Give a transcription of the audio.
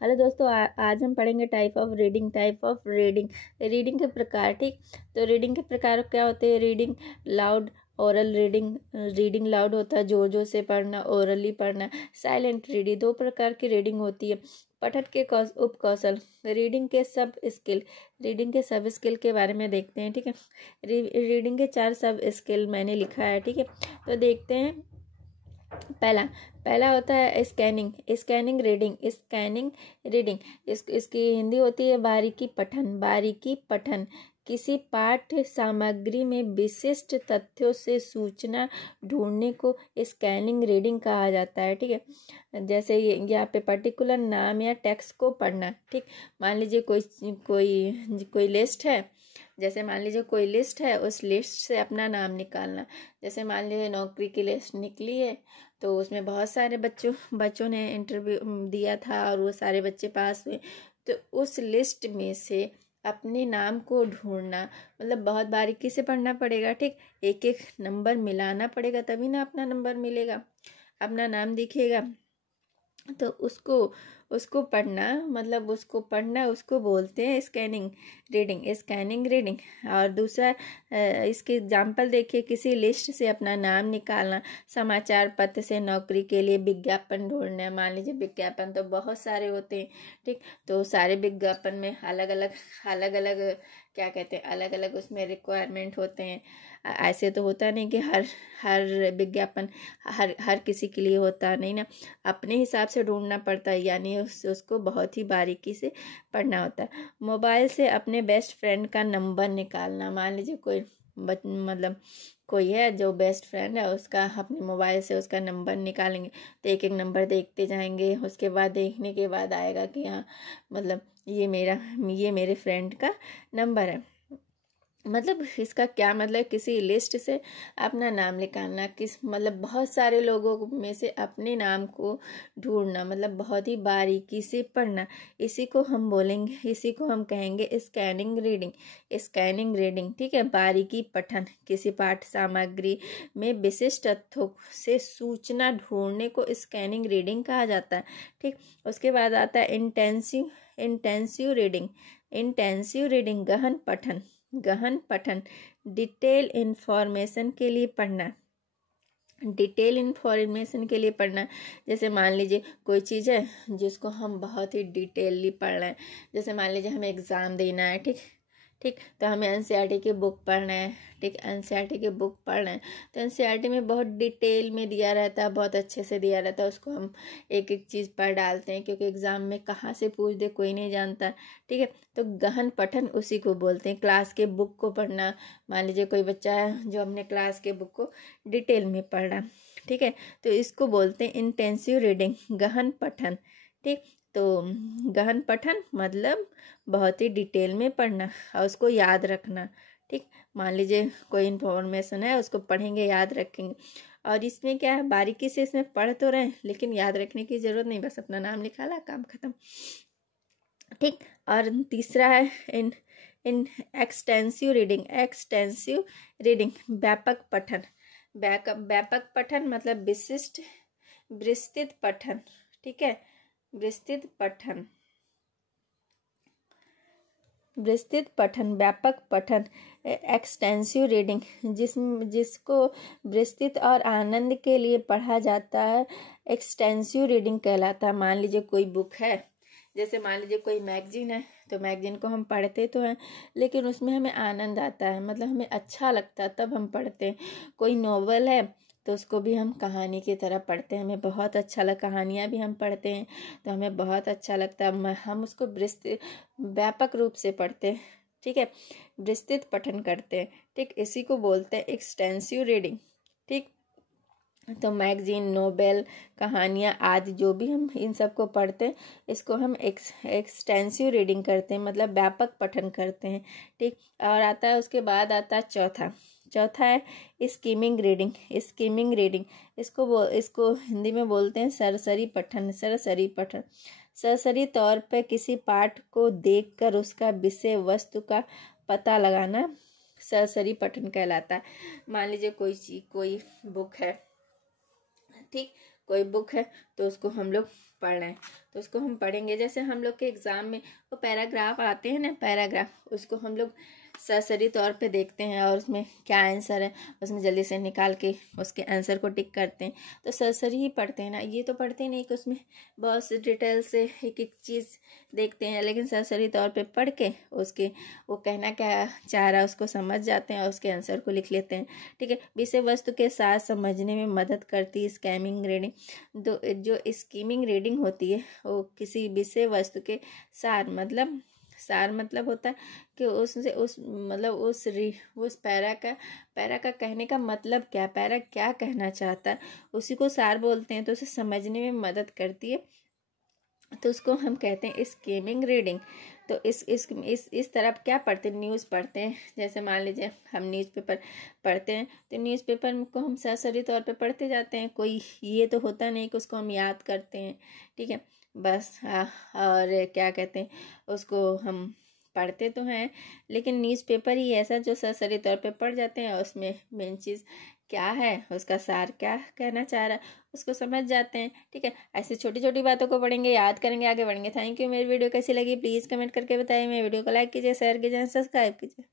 Hello दोस्तों, आज हम पढ़ेंगे टाइप ऑफ रीडिंग रीडिंग के प्रकार। ठीक, तो रीडिंग के प्रकार क्या होते हैं? Reading loud, oral reading. Reading loud होता है जोर जोर से पढ़ना, ओरली पढ़ना। साइलेंट रीडिंग, दो प्रकार की रीडिंग होती है। पठन के उप कौशल, रीडिंग के सब स्किल के बारे में देखते हैं। ठीक है, रीडिंग के 4 सब स्किल मैंने लिखा है। ठीक है, तो देखते हैं। पहला होता है स्कैनिंग रीडिंग। इसकी हिंदी होती है बारीकी पठन। किसी पाठ्य सामग्री में विशिष्ट तथ्यों से सूचना ढूंढने को स्कैनिंग रीडिंग कहा जाता है। ठीक है, जैसे यहाँ पे पर्टिकुलर नाम या टेक्स्ट को पढ़ना। ठीक, मान लीजिए कोई लिस्ट है। जैसे मान लीजिए कोई लिस्ट है, उस लिस्ट से अपना नाम निकालना। जैसे मान लीजिए नौकरी की लिस्ट निकली है, तो उसमें बहुत सारे बच्चों ने इंटरव्यू दिया था और वो सारे बच्चे पास हुए। तो उस लिस्ट में से अपने नाम को ढूंढना, मतलब बहुत बारीकी से पढ़ना पड़ेगा। ठीक, एक एक नंबर मिलाना पड़ेगा, तभी ना अपना नंबर मिलेगा, अपना नाम दिखेगा। तो उसको पढ़ना उसको बोलते हैं स्कैनिंग रीडिंग। और दूसरा, इसके एग्जाम्पल देखिए। किसी लिस्ट से अपना नाम निकालना, समाचार पत्र से नौकरी के लिए विज्ञापन ढूंढना। मान लीजिए विज्ञापन तो बहुत सारे होते हैं। ठीक, तो सारे विज्ञापन में अलग अलग क्या कहते हैं, अलग अलग उसमें रिक्वायरमेंट होते हैं। ऐसे तो होता नहीं कि हर विज्ञापन हर किसी के लिए होता नहीं ना, अपने हिसाब से ढूंढना पड़ता है, यानी उसको बहुत ही बारीकी से पढ़ना होता है। मोबाइल से अपने बेस्ट फ्रेंड का नंबर निकालना। मान लीजिए कोई है जो बेस्ट फ्रेंड है, उसका अपने मोबाइल से उसका नंबर निकालेंगे, तो एक एक नंबर देखते जाएंगे। उसके बाद देखने के बाद आएगा कि हाँ, मतलब ये मेरे फ्रेंड का नंबर है। मतलब इसका क्या मतलब, किसी लिस्ट से अपना नाम निकालना, बहुत सारे लोगों में से अपने नाम को ढूंढना, मतलब बहुत ही बारीकी से पढ़ना। इसी को हम कहेंगे स्कैनिंग रीडिंग। ठीक है, बारीकी पठन, किसी पाठ सामग्री में विशिष्ट तथ्यों से सूचना ढूंढने को स्कैनिंग रीडिंग कहा जाता है। ठीक, उसके बाद आता है इंटेंसिव रीडिंग, गहन पठन, डिटेल इंफॉर्मेशन के लिए पढ़ना। जैसे मान लीजिए कोई चीज़ है जिसको हम बहुत ही डिटेलली पढ़ रहे हैं। जैसे मान लीजिए हमें एग्ज़ाम देना है। ठीक, तो हमें एनसीईआरटी की बुक पढ़ना है। ठीक, एनसीईआरटी की बुक पढ़ रहे हैं, तो एनसीईआरटी में बहुत डिटेल में दिया रहता है, बहुत अच्छे से दिया रहता है। उसको हम एक एक चीज़ पढ़ डालते हैं, क्योंकि एग्ज़ाम में कहाँ से पूछ दे कोई नहीं जानता। ठीक है, तो गहन पठन उसी को बोलते हैं। क्लास के बुक को पढ़ना, मान लीजिए कोई बच्चा है जो अपने क्लास के बुक को डिटेल में पढ़ रहा। ठीक है, तो इसको बोलते हैं इंटेंसिव रीडिंग, गहन पठन। ठीक, तो गहन पठन मतलब बहुत ही डिटेल में पढ़ना और उसको याद रखना। ठीक, मान लीजिए कोई इन्फॉर्मेशन है, उसको पढ़ेंगे, याद रखेंगे। और इसमें क्या है, बारीकी से इसमें पढ़ तो रहे, लेकिन याद रखने की जरूरत नहीं, बस अपना नाम निकाला, काम खत्म। ठीक, और तीसरा है इन एक्सटेंसिव रीडिंग, व्यापक पठन मतलब विस्तृत पठन। ठीक है, विस्तृत पठन, व्यापक पठन, एक्सटेंसिव रीडिंग, जिसको विस्तृत और आनंद के लिए पढ़ा जाता है, एक्सटेंसिव रीडिंग कहलाता है। मान लीजिए कोई बुक है, जैसे मान लीजिए कोई मैगजीन है, तो मैगजीन को हम पढ़ते तो हैं, लेकिन उसमें हमें आनंद आता है, मतलब हमें अच्छा लगता है, तब हम पढ़ते हैं। कोई नॉवल है, तो उसको भी हम कहानी की तरह पढ़ते हैं, हमें बहुत अच्छा लगता, कहानियाँ भी हम पढ़ते हैं तो हमें बहुत अच्छा लगता है, हम उसको व्यापक रूप से पढ़ते हैं। ठीक है, विस्तृत पठन करते हैं। ठीक, इसी को बोलते हैं एक्सटेंसिव रीडिंग। ठीक, तो मैगजीन, नोवेल, कहानियाँ आदि जो भी हम इन सबको पढ़ते हैं, इसको हम एक्सटेंसिव रीडिंग करते हैं, मतलब व्यापक पठन करते हैं। ठीक, और आता है उसके बाद आता है चौथा है स्कीमिंग रीडिंग। इसको हिंदी में बोलते हैं सरसरी पठन। सरसरी तौर पर किसी पाठ को देखकर उसका विषय वस्तु का पता लगाना सरसरी पठन कहलाता है। मान लीजिए कोई बुक है। ठीक, कोई बुक है तो उसको हम लोग पढ़ रहे हैं तो उसको हम पढ़ेंगे। जैसे हम लोग के एग्ज़ाम में वो पैराग्राफ आते हैं ना, पैराग्राफ, उसको हम लोग सरसरी तौर पे देखते हैं और उसमें क्या आंसर है उसमें जल्दी से निकाल के उसके आंसर को टिक करते हैं। तो सरसरी ही पढ़ते हैं ना, ये तो पढ़ते नहीं कि उसमें बहुत से डिटेल से एक एक चीज़ देखते हैं, लेकिन सरसरी तौर पे पढ़ के उसके वो कहना क्या चाह रहा है उसको समझ जाते हैं और उसके आंसर को लिख लेते हैं। ठीक है, विषय वस्तु के साथ समझने में मदद करती है स्कैमिंग रीडिंग। तो जो स्कीमिंग रीडिंग होती है वो किसी विषय वस्तु के सार मतलब होता है कि उससे उस पैरा का कहने का मतलब क्या, पैरा क्या कहना चाहता है, उसी को सार बोलते हैं। तो उसे समझने में मदद करती है, तो उसको हम कहते हैं स्कीमिंग रीडिंग। तो इस तरफ क्या पढ़ते हैं, न्यूज़ पढ़ते हैं। जैसे मान लीजिए हम न्यूज़पेपर पढ़ते हैं तो न्यूज़पेपर को हम सरसरी तौर पे पढ़ते जाते हैं, कोई ये तो होता नहीं कि उसको हम याद करते हैं। ठीक है, बस और क्या कहते हैं उसको हम पढ़ते तो हैं, लेकिन न्यूज़पेपर ही ऐसा जो सरसरी तौर पे पढ़ जाते हैं और उसमें मेन चीज़ क्या है, उसका सार क्या कहना चाह रहा है उसको समझ जाते हैं। ठीक है, ऐसे छोटी छोटी बातों को पढ़ेंगे, याद करेंगे, आगे बढ़ेंगे। Thank you. मेरी वीडियो कैसी लगी प्लीज़ कमेंट करके बताइए। मेरी वीडियो को लाइक कीजिए, शेयर कीजिए, सब्सक्राइब कीजिए।